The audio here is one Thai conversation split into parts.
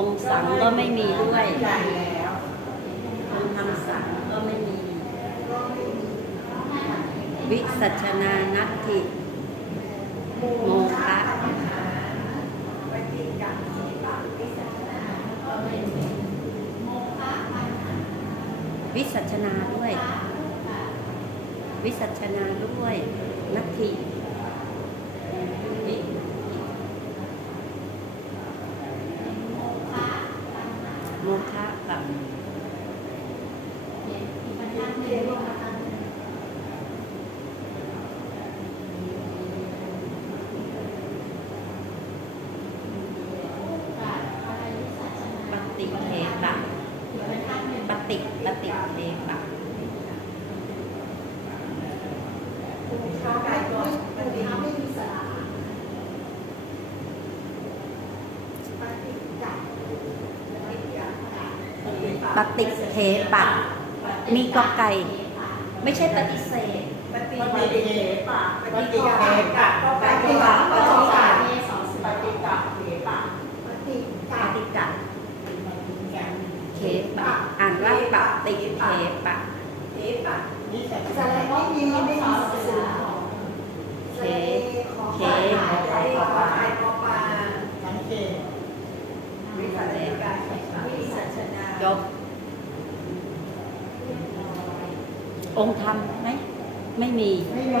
องสังก็ไม่มีด้วยคนทำสังก็ไม่มี วิสัชนานัตถิโมคะวิสัชนาด้วย วิสัชนาด้วยนัตถิวิ Thank you. ปฏิเทปะ มีกอไก่ ไม่ใช่ปฏิเสธปฏิปฏิเทปะปฏิเทปะก็ปฏิบัติก็ปฏิบัติปฏิกะเทปะปฏิกะปฏิกะเทปะอ่านว่าปฏิเทปะเทปะนี่แต่แสดงว่ามีไม่มีสื่อของเทเทปะวิสัไการวิสัชนาจบ องค์ธรรมไหมไม่มี ไม่มี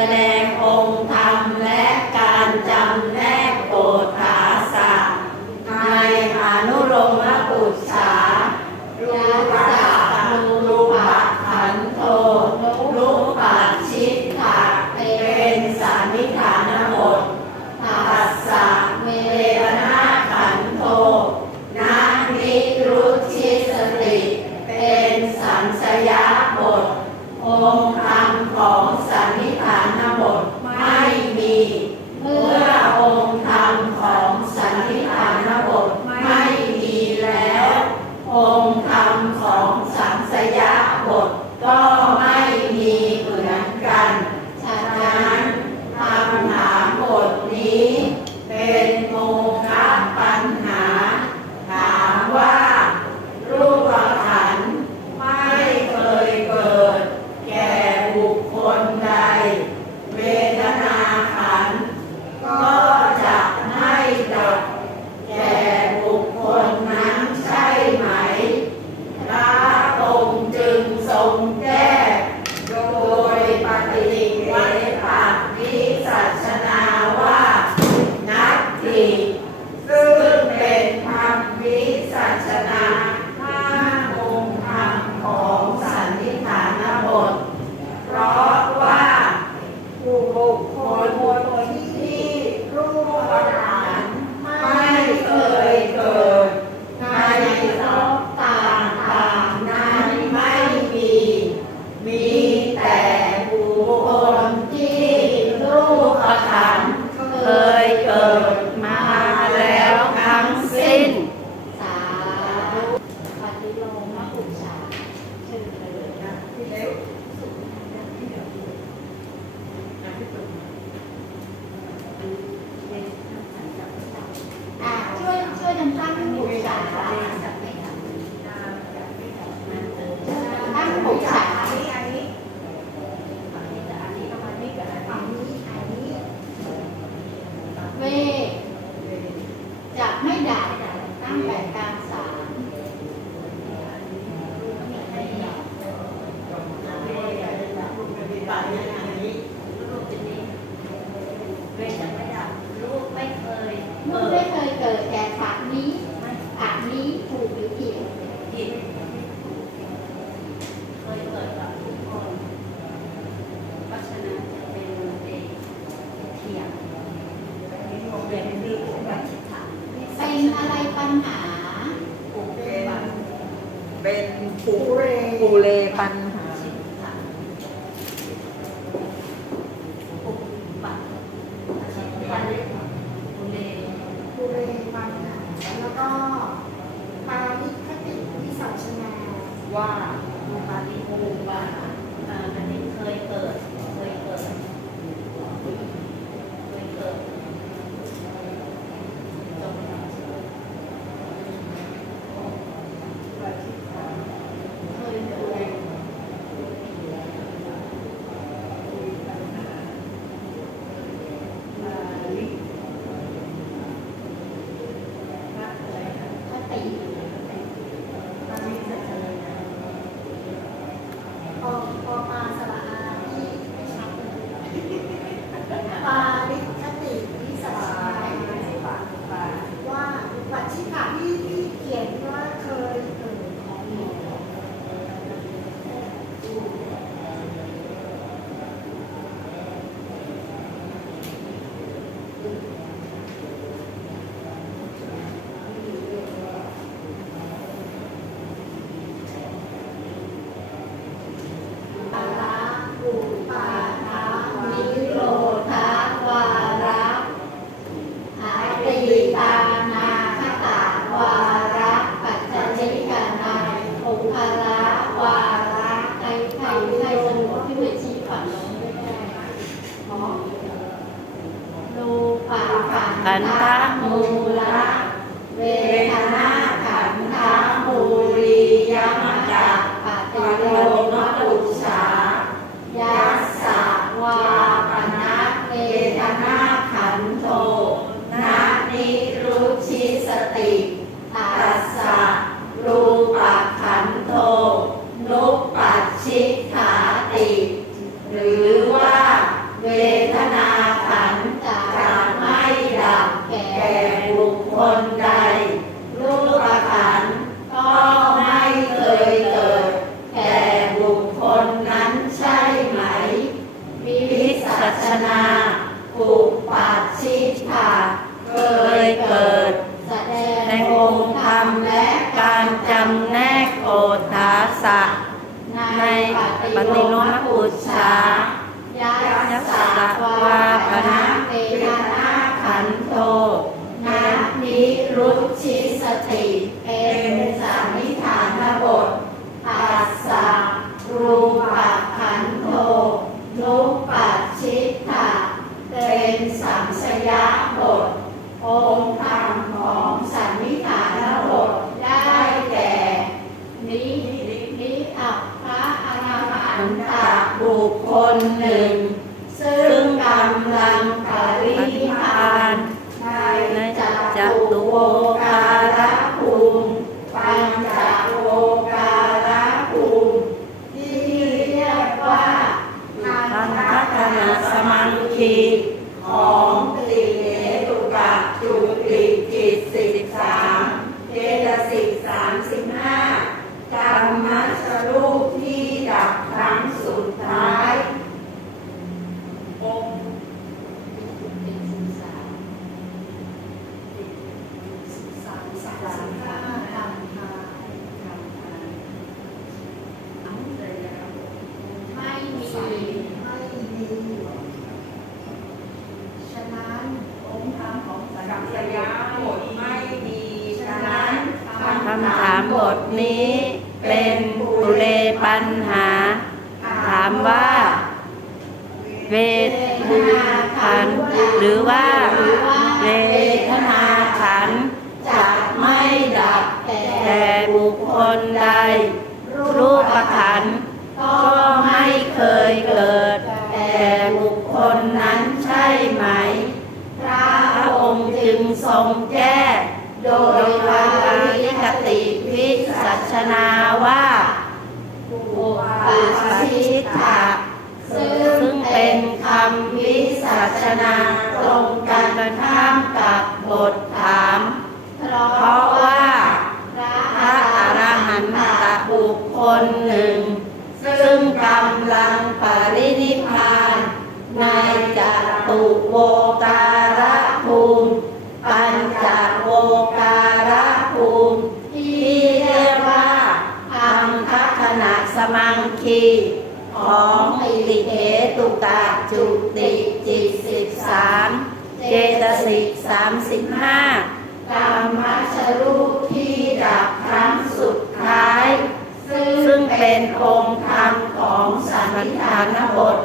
But then น สาธุปฏิโลมกุชาเชิญเลยนะพี่เล็กช่วยช่วยกันตั้งบูชา body. ว่ามาริโอมา Nói. 好。 ทนี้เป็นปุเรปัญหา ถามว่า เวทนาขัน หรือว่าเวทนาขันจะไม่ดับ แต่บุคคลใด รูปขัน ก็ไม่เคยเกิด แต่บุคคลนั้นใช่ไหม พระองค์จึงทรงแก้ โดยปริ ชนาว่าอุปาชิตะซึ่งเป็นคำวิสัชนาตรงกันข้ามกับบท ริฐานบท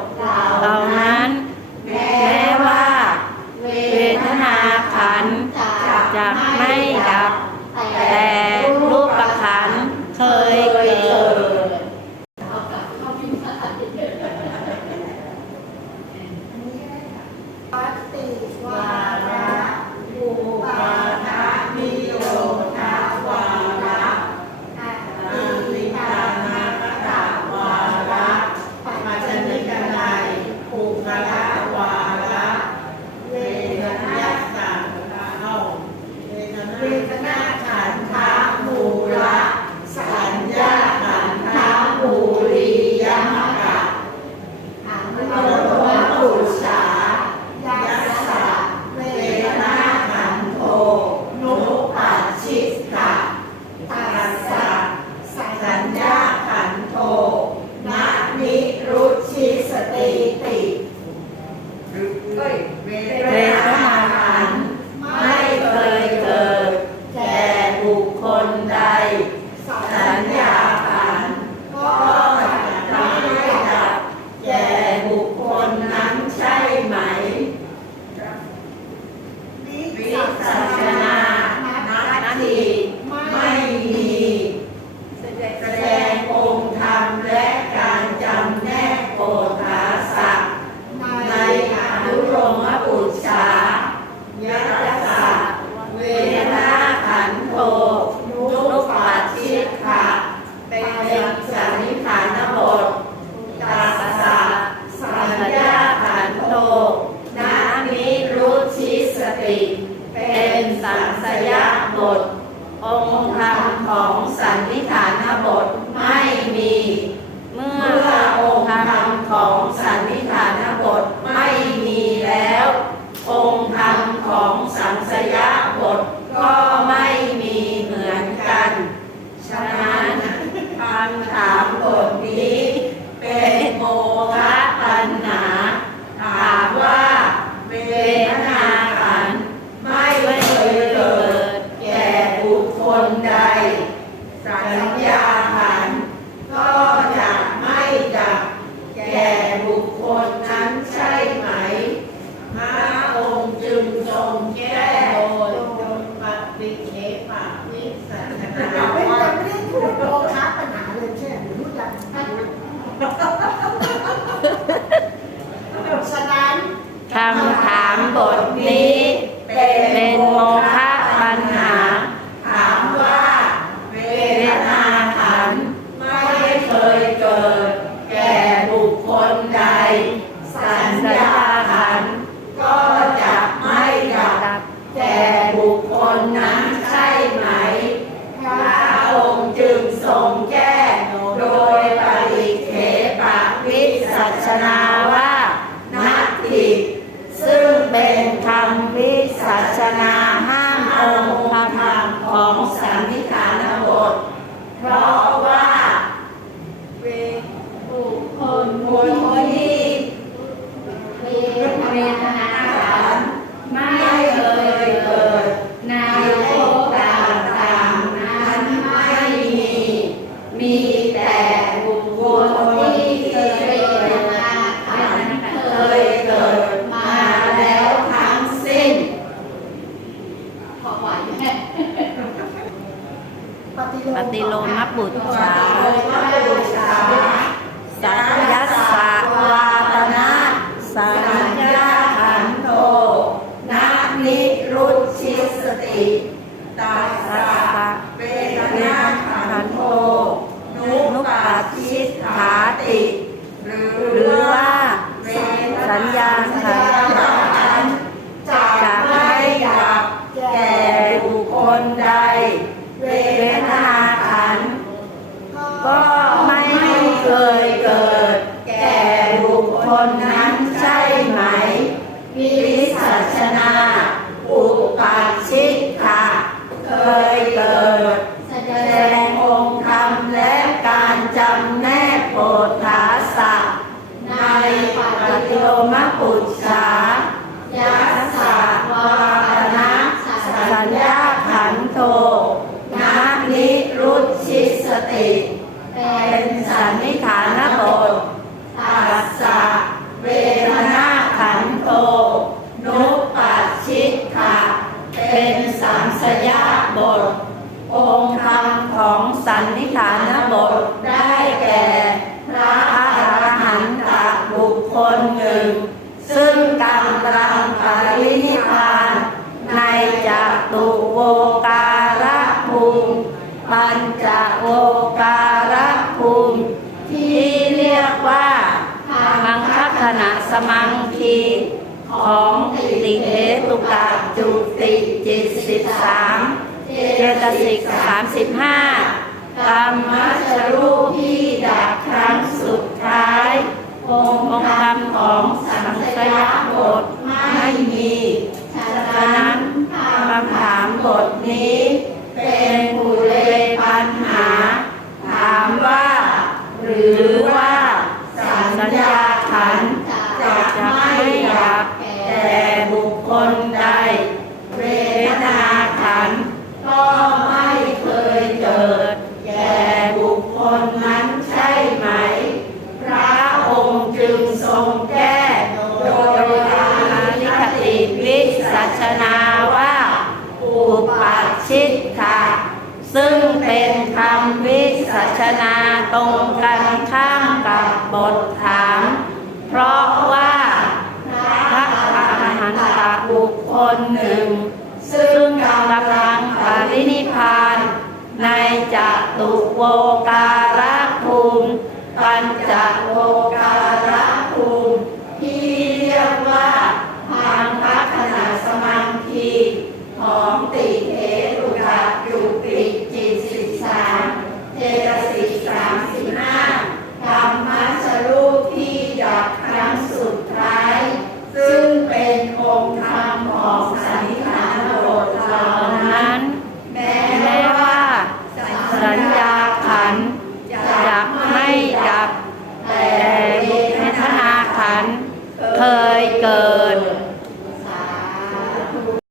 ขณะสมังคีของติเอตุกะจุติจิตสิบสามเจตสิกสามสิบห้ากรรมชรูปที่ดับครั้งสุดท้ายองค์ธรรมของสังสยาบทไม่มี ฉะนั้นคำถามบทนี้ นาตรงกันข้ามกับบทถาม เพราะว่าพระอรหันตบุคคลหนึ่ง ซึ่งกำลังปรินิพาน ในจตุโวการภูมิปัญจโวการภูมิ